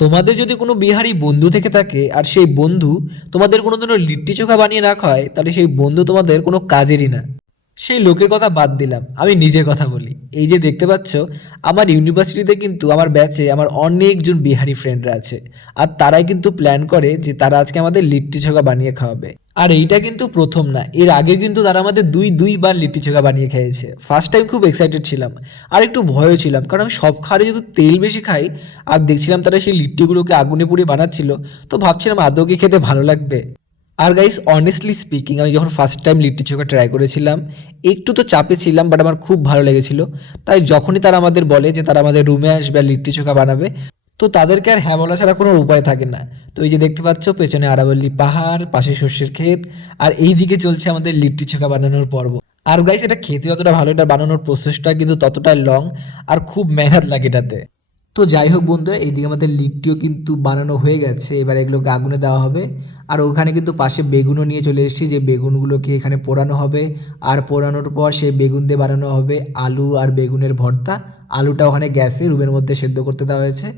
তোমাদের যদি কোনো বিহারি বন্ধু থেকে থাকে আর সেই বন্ধু তোমাদের কোনো দিনও লিট্টি চোখা বানিয়ে না খায়, তাহলে সেই বন্ধু তোমাদের কোনো কাজেরই না। সেই লোকের কথা বাদ দিলাম, আমি নিজের কথা বলি। এই যে দেখতে পাচ্ছ, আমার ইউনিভার্সিটিতে কিন্তু আমার ব্যাচে আমার অনেকজন বিহারি ফ্রেন্ডরা আছে। আর তারাই কিন্তু প্ল্যান করে যে তারা আজকে আমাদের লিট্টি চোখা বানিয়ে খাওয়াবে। আর এইটা কিন্তু প্রথম না, এর আগে কিন্তু তারা আমাদের দুইবার লিট্টি চোখা বানিয়ে খেয়েছে। ফার্স্ট টাইম খুব এক্সাইটেড ছিলাম, আর একটু ভয়ও ছিলাম, কারণ আমি সব খাবারে যেহেতু তেল বেশি খাই। আর দেখছিলাম তারা সেই লিট্টিগুলোকে আগুনে পুড়িয়ে বানাচ্ছিল, তো ভাবছিলাম আদৌ কি খেতে ভালো লাগবে। আর গাইস, অনেস্টলি স্পিকিং, আমি যখন first time litti chokha try করেছিলাম, একটু তো চাপে ছিলাম, বাট আমার খুব ভালো লেগেছিল। তাই যখনই তারা আমাদের বলে যে তারা আমাদের রুমে আসবে আর লিট্টি চোখা বানাবে, তো তাদেরকে আর হ্যাঁ বলা ছাড়া কোনো উপায় থাকে না। তো এই যে দেখতে পাচ্ছ, পেছনে আরাবল্লী পাহাড়, পাশে শস্যের ক্ষেত, আর এই দিকে চলছে আমাদের লিট্টি চোখা বানানোর পর্ব। আর গাইস, এটা খেতে যতটা ভালো, এটা বানানোর প্রসেসটা কিন্তু ততটাই লং, আর খুব মেহনত লাগে এটাতে। তো যাই হোক বন্ধুরা, এইদিকে আমাদের লিট্টিও কিন্তু বানানো হয়ে গেছে। এবার এগুলোকে আগুনে দেওয়া হবে। আর ওখানে কিন্তু পাশে বেগুনও নিয়ে চলে এসেছি, যে বেগুনগুলোকে এখানে পোড়ানো হবে। আর পোড়ানোর পর সেই বেগুন দিয়ে বানানো হবে আলু আর বেগুনের ভর্তা। আলুটা ওখানে গ্যাসে রুমের মধ্যে সেদ্ধ করতে দেওয়া হয়েছে।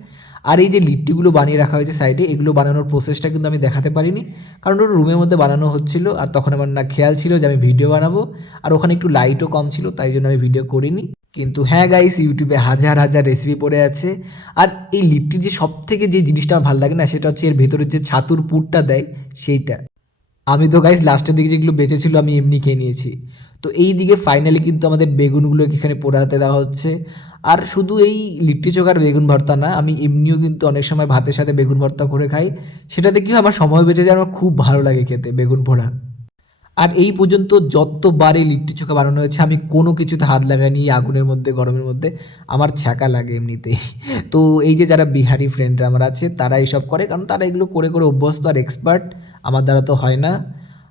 আর এই যে লিট্টিগুলো বানিয়ে রাখা হয়েছে সাইডে, এগুলো বানানোর প্রসেসটা কিন্তু আমি দেখাতে পারিনি, কারণ ওটা রুমের মধ্যে বানানো হচ্ছিল। আর তখন আমার না খেয়াল ছিল যে আমি ভিডিও বানাবো, আর ওখানে একটু লাইটও কম ছিল, তাই জন্য আমি ভিডিও করিনি। কিন্তু হ্যাঁ গাইস, ইউটিউবে হাজার হাজার রেসিপি পড়ে আছে। আর এই লিট্টির যে সব থেকে যে জিনিসটা আমার ভালো লাগে না, সেটা হচ্ছে এর ভেতরে যে ছাতুর পুরটা দেয় সেইটা। আমি তো গাইস লাস্টের দিকে যেগুলো বেঁচেছিল আমি এমনি খেয়ে নিয়েছি। তো এই দিকে ফাইনালি কিন্তু আমাদের বেগুনগুলোকে এখানে পোড়াতে দেওয়া হচ্ছে। আর শুধু এই লিট্টি চোখার বেগুন ভর্তা না, আমি এমনিও কিন্তু অনেক সময় ভাতের সাথে বেগুন ভর্তা করে খাই। সেটাতে কি হয়, আমার সময় বেঁচে যায়, আমার খুব ভালো লাগে খেতে বেগুন পোড়া। আর এই পর্যন্ত যতবার এই লিট্টি চোখা বানানো হয়েছে, আমি কোনো কিছুতে হাত লাগাইনি। এই আগুনের মধ্যে, গরমের মধ্যে আমার ছ্যাঁকা লাগে এমনিতেই। তো এই যে যারা বিহারি ফ্রেন্ডরা আমার আছে, তারা এইসব করে, কারণ তারা এগুলো করে করে অভ্যস্ত আর এক্সপার্ট। আমার দ্বারা তো হয় না।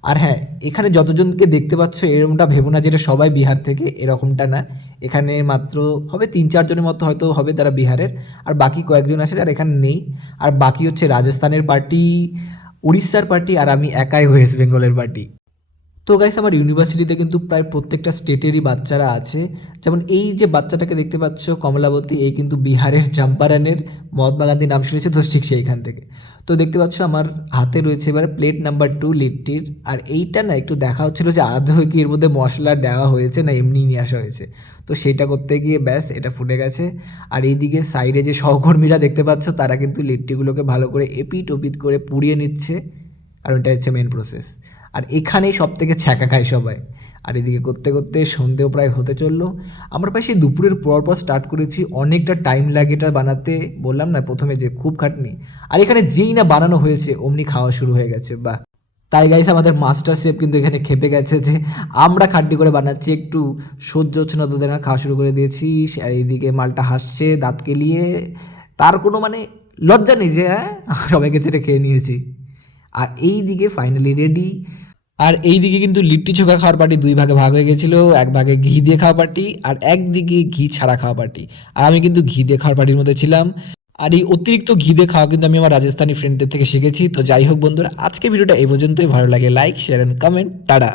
আর হ্যাঁ, এখানে যতজনকে দেখতে পাচ্ছ, এরকমটা ভেবো না যেটা সবাই বিহার থেকে, এরকমটা না। এখানে মাত্র হবে 3-4 জনের মতো হয়তো হবে তারা বিহারের, আর বাকি কয়েকজন আছে যারা এখানে নেই। আর বাকি হচ্ছে রাজস্থানের পার্টি, উড়িষ্যার পার্টি, আর আমি একাই ওয়েস্ট বেঙ্গলের পার্টি। তো গাইস, আমার ইউনিভার্সিটিতে কিন্তু প্রায় প্রত্যেকটা স্টেটেরই বাচ্চারা আছে। যেমন এই যে বাচ্চাটাকে দেখতে পাচ্ছ, কমলাবতী, এই কিন্তু বিহারের চম্পারনের মহাত্মা গান্ধী নাম শুনেছে তো, ঠিক সেইখান থেকে। তো দেখতে পাচ্ছ আমার হাতে রয়েছে এবার প্লেট নাম্বার 2 লিট্টির। আর এইটা না একটু দেখা হচ্ছিল যে আদৌ কি এর মধ্যে মশলা দেওয়া হয়েছে না এমনি নিয়ে আসা হয়েছে। তো সেইটা করতে গিয়ে ব্যাস এটা ফুটে গেছে। আর এইদিকে সাইডে যে সহকর্মীরা দেখতে পাচ্ছ, তারা কিন্তু লিট্টিগুলোকে ভালো করে এপিট ওপিট করে পুড়িয়ে নিচ্ছে। আর ওইটা হচ্ছে মেন প্রসেস। আর এখানেই সব থেকে ছ্যাঁকা খায় সবাই। আর এদিকে করতে করতে সন্ধেও প্রায় হতে চললো। আমরা প্রায় সেই দুপুরের পর স্টার্ট করেছি, অনেকটা টাইম লাগে এটা বানাতে। বললাম না প্রথমে যে খুব খাটনি। আর এখানে যেই না বানানো হয়েছে অমনি খাওয়া শুরু হয়ে গেছে। বাহ! তাই গাইস, আমাদের মাস্টার শেফ কিন্তু এখানে খেপে গেছে যে আমরা খাটনি করে বানাচ্ছি, একটু সহ্য হচ্ছে না, তোদের না খাওয়া শুরু করে দিয়েছি। আর এইদিকে মালটা হাসছে দাঁত কেলিয়ে, তার কোনো মানে লজ্জা নেই যে হ্যাঁ সবাইকে ছেড়ে খেয়ে নিয়েছি। আর এই দিকে ফাইনালি রেডি। আর এই দিকে কিন্তু লিট্টি চোখা খাওয়ার পার্টি দুই ভাগে ভাগ হয়ে গেছিলো, এক ভাগে ঘি দিয়ে খাওয়া পার্টি, আর একদিকে ঘি ছাড়া খাওয়া পার্টি। আর আমি কিন্তু ঘি দিয়ে খাওয়ার পার্টির মধ্যে ছিলাম। আর এই অতিরিক্ত ঘি দিয়ে খাওয়া কিন্তু আমি আমার রাজস্থানি ফ্রেন্ডদের থেকে শিখেছি। তো যাই হোক বন্ধুরা, আজকে ভিডিওটা এই পর্যন্তই। ভালো লাগে like, share and comment. Tata.